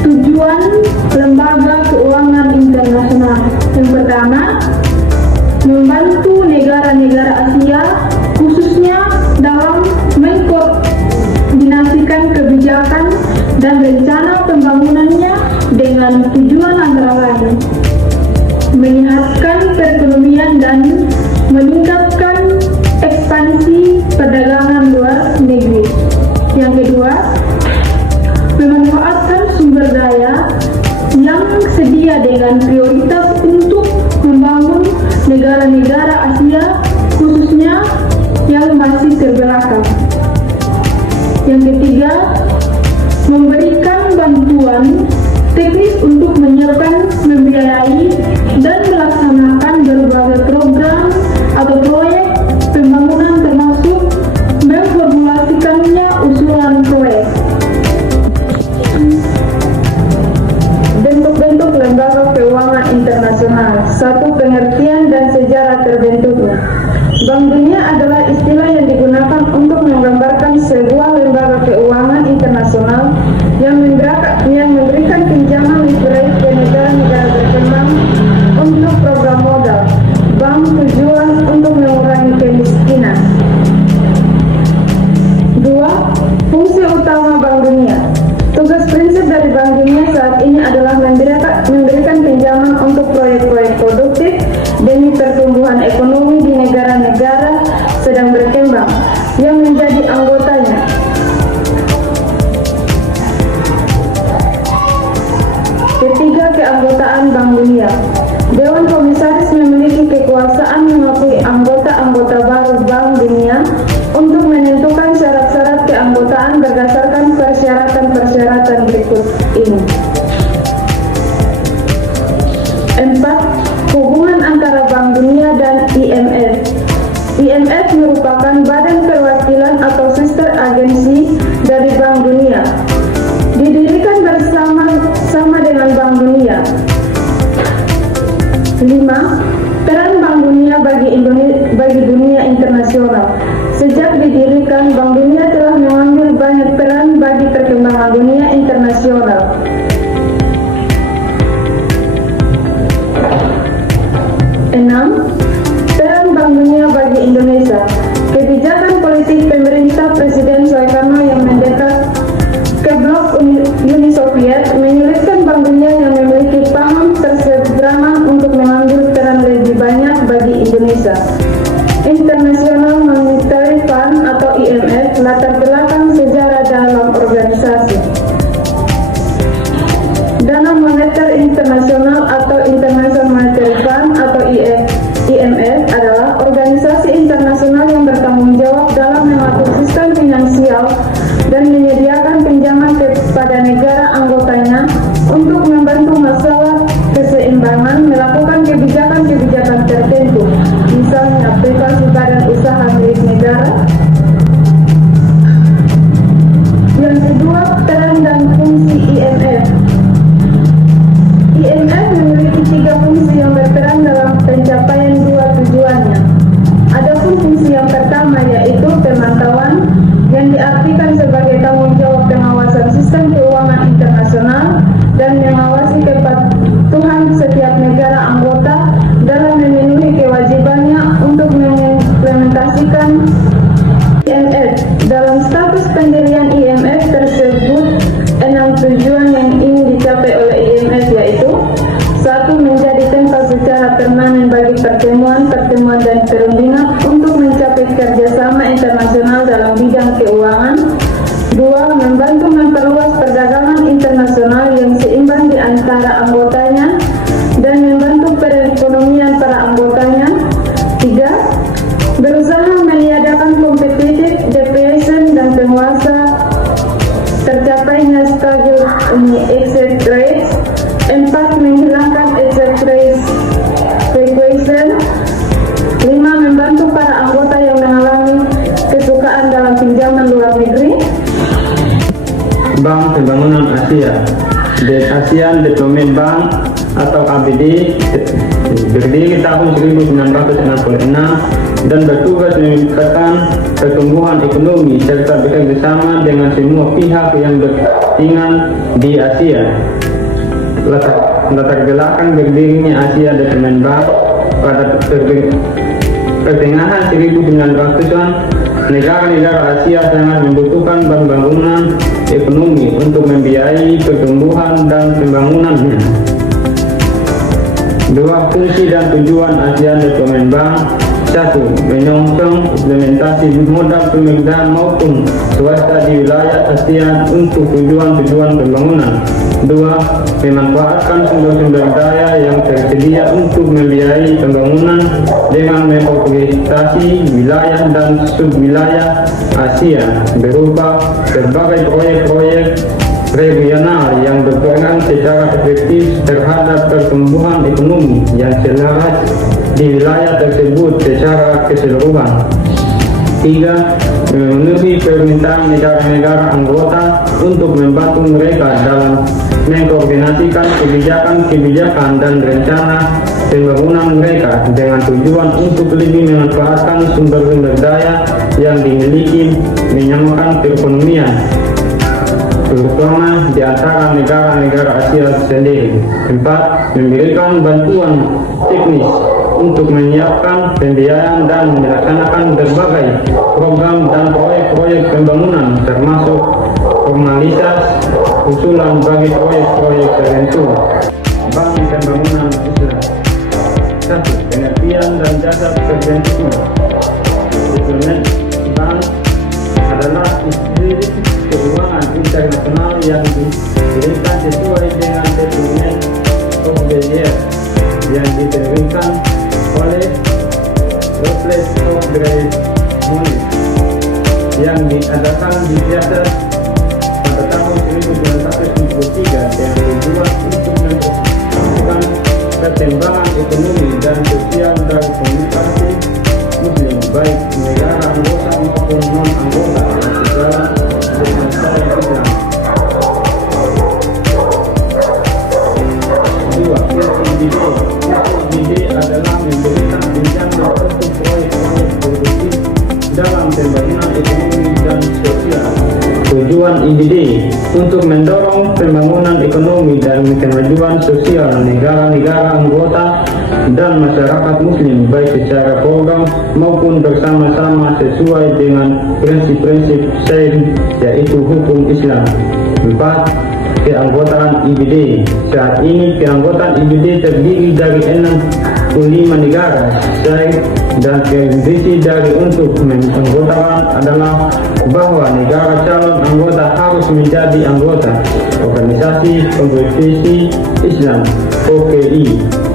Tujuan lembaga keuangan internasional yang pertama, membantu negara-negara Asia khususnya dalam mengkoordinasikan kebijakan dan rencana pembangunannya dengan tujuan antara lain menyehatkan perekonomian dan meningkatkan ekspansi perdagangan luar negeri. Yang kedua, memanfaatkan sumber daya yang sedia dengan prioritas untuk membangun negara-negara Asia khususnya yang masih terbelakang. Yang ketiga, memberikan bantuan teknis untuk menyiapkan, membiayai, dan melaksanakan berbagai program atau proyek pembangunan termasuk memformulasikannya usulan proyek. Bentuk-bentuk lembaga keuangan internasional. Satu, pengertian dan sejarah terbentuknya. Bank Dunia adalah istilah yang digunakan untuk menggambarkan sebuah lembaga keuangan internasional yang memberikan pinjaman likuiditas ke negara-negara berkembang untuk program modal bank tujuan untuk mengurangi kemiskinan. Dua, fungsi utama Bank Dunia. Tugas prinsip dari Bank Dunia saat ini adalah memberikan pinjaman untuk proyek-proyek produktif demi pertumbuhan ekonomi di negara-negara sedang berkembang yang menjadi anggotanya. Ketiga, keanggotaan Bank Dunia. Dewan Komisaris memiliki kekuasaan mengakui anggota-anggota baru Bank Dunia untuk menentukan syarat-syarat keanggotaan berdasarkan persyaratan-persyaratan berikut ini. 4. Hubungan antara Bank Dunia dan IMF. IMF merupakan badan perwakilan atau sister agensi dari Bank Dunia. Didirikan bersama dengan Bank Dunia. 5. Peran Bank Dunia bagi dunia internasional. Sejak didirikan, Bank Dunia telah mengambil banyak peran bagi perkembangan dunia internasional. 6. Peran Bank Dunia bagi Indonesia. Kebijakan politik pemerintah Presiden Soekarno yang mendekat ke blok Uni Soviet menyulitkan Bank Dunia yang memiliki paham terseberangan untuk mengambil peran lebih banyak bagi Indonesia. International Monetary Fund atau IMF latar belakang sejarah dalam organisasi. Dana Moneter Internasional atau International Monetary Fund atau IMF adalah organisasi internasional yang bertanggung jawab dalam mengatur sistem finansial dan menyediakan pinjaman kepada negara anggotanya untuk membantu masalah keseimbangan, melakukan kebijakan-kebijakan tertentu, misalnya privasi badan usaha milik negara. Yang kedua, peran dan fungsi IMF. IMF memiliki 3 fungsi yang berperan dalam pencapaian 2 tujuannya. Adapun fungsi yang pertama yaitu pemantauan, yang diartikan sebagai tanggung jawab pengawasan sistem keuangan internasional dan mengawasi kepatuhan setiap negara anggota dalam memenuhi kewajibannya untuk mengimplementasikan IMF. Dalam status pendirian IMF tersebut 6 tujuan yang ingin dicapai oleh IMF yaitu: 1. Menjadi tempat secara permanen bagi pertemuan-pertemuan dan perundingan untuk mencapai kerjasama internasional dalam bidang keuangan. 2. Membantu memperluas perdagangan internasional yang seimbang di antara anggotanya dan membantu perekonomian para anggotanya. 3. Berusaha meniadakan competitive depreciation dan penguasa tercapainya stabil exchange rate. 4. Menghilangkan exchange rate fluctuation. 5. Membantu para anggota yang mengalami kesukaan dalam pinjaman luar negeri. Bank Pembangunan Asia, the ASEAN Development Bank atau ABD berdiri tahun 1966 dan bertugas meningkatkan pertumbuhan ekonomi serta bekerjasama dengan semua pihak yang berkepentingan di Asia. Latar belakang berdirinya Asia Development Bank pada pertengahan 1900-an, negara-negara Asia sangat membutuhkan pembangunan ekonomi untuk membiayai pertumbuhan dan pembangunannya. Dua fungsi dan tujuan ASEAN Development Bank: 1. Menyongsong implementasi modal pemerintah maupun swasta di wilayah ASEAN untuk tujuan-tujuan pembangunan. 2. Memanfaatkan sumber-sumber daya yang tersedia untuk membiayai pembangunan dengan memfasilitasi wilayah dan subwilayah Asia berupa berbagai proyek-proyek regional yang berperan secara efektif terhadap pertumbuhan ekonomi yang selaras di wilayah tersebut secara keseluruhan. 3. Memenuhi permintaan negara-negara anggota untuk membantu mereka dalam mengkoordinasikan kebijakan dan rencana pembangunan mereka dengan tujuan untuk lebih memanfaatkan sumber-sumber daya yang dimiliki, menyamakan perekonomian, terutama di antara negara-negara Asia sendiri. 4. Memberikan bantuan teknis untuk menyiapkan pembiayaan dan melaksanakan berbagai program dan proyek-proyek pembangunan termasuk formalisasi usulan bagi proyek-proyek tertentu. Bank Pembangunan Islam. 1. Pengertian dan jasa tertentu. Development Bank adalah institusi keuangan internasional yang didirikan sesuai dengan Development of the Year yang diterbitkan oleh Raffles of Grace Munich yang diadakan di Seattle pada tahun 1993 dengan tujuan untuk mempercepat perkembangan ekonomi dan sosial dari komunitas Muslim baik negara anggota maupun non-anggota dan segala bangsa Islam. 2. PSBD adalah memberikan pinjaman untuk proyek-proyek produktif dalam pembangunan ekonomi dan sosial. Tujuan IBD untuk mendorong pembangunan ekonomi dan kemajuan sosial negara-negara anggota dan masyarakat Muslim baik secara program maupun bersama-sama sesuai dengan prinsip-prinsip syariah yaitu hukum Islam. 4. Keanggotaan IBD. Saat ini keanggotaan IBD terdiri dari 65 negara syariah dan kondisi dari untuk menganggotakan adalah bahwa negara calon anggota harus menjadi anggota Organisasi Kompetisi Islam (OKI).